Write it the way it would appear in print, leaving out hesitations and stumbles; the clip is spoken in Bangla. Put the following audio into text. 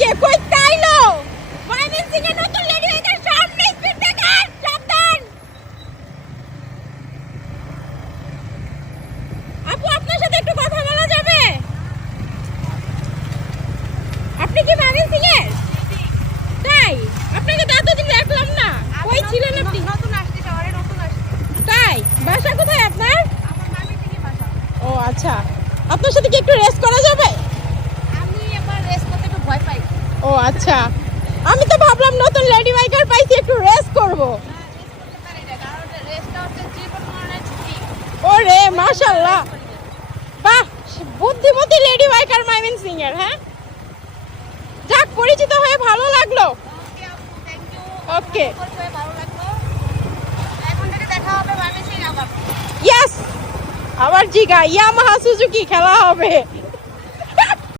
কে কই তাইলো ময়মনসিং এর নতুন লেডি বাইকার সামনে স্পিড ব্রেকার সাবধান। আপু আপনার সাথে একটু কথা বলা যাবে? আপনি কি ময়মনসিং এর? তাই আপনাকে তো এতদিন দেখলাম না, কই ছিলেন আপনি? নতুন আসছি, শহরে নতুন আসছি। তাই বাসা কোথায় আপনার? আমার ময়মনসিংহে বাসা। ও আচ্ছা, আপনার সাথে কি একটু রেস করা যাবে? আমি এবার রেস করতে একটু ভয় পাই। ও আচ্ছা, আমি তো ভাবলাম নতুন লেডি বাইকার পাইছি একটু রেস করব। রেস করতে পারি না, কারণ রেসটা হচ্ছে জীবন মরণের ঝুঁকি। ওরে মাশাআল্লাহ, বাহ বুদ্ধিমতী লেডি বাইকার ময়মনসিং এর। হ্যাঁ যাক, পরিচিত হয়ে ভালো লাগলো। ওকে আপু, থ্যাংক ইউ। ওকে পরিচয় ভালো লাগলো। এখন থেকে দেখা হবে ময়মনসিং আবার। ইয়েস, আবার জিগা ইয়ামাহা সুজুকি খেলা হবে।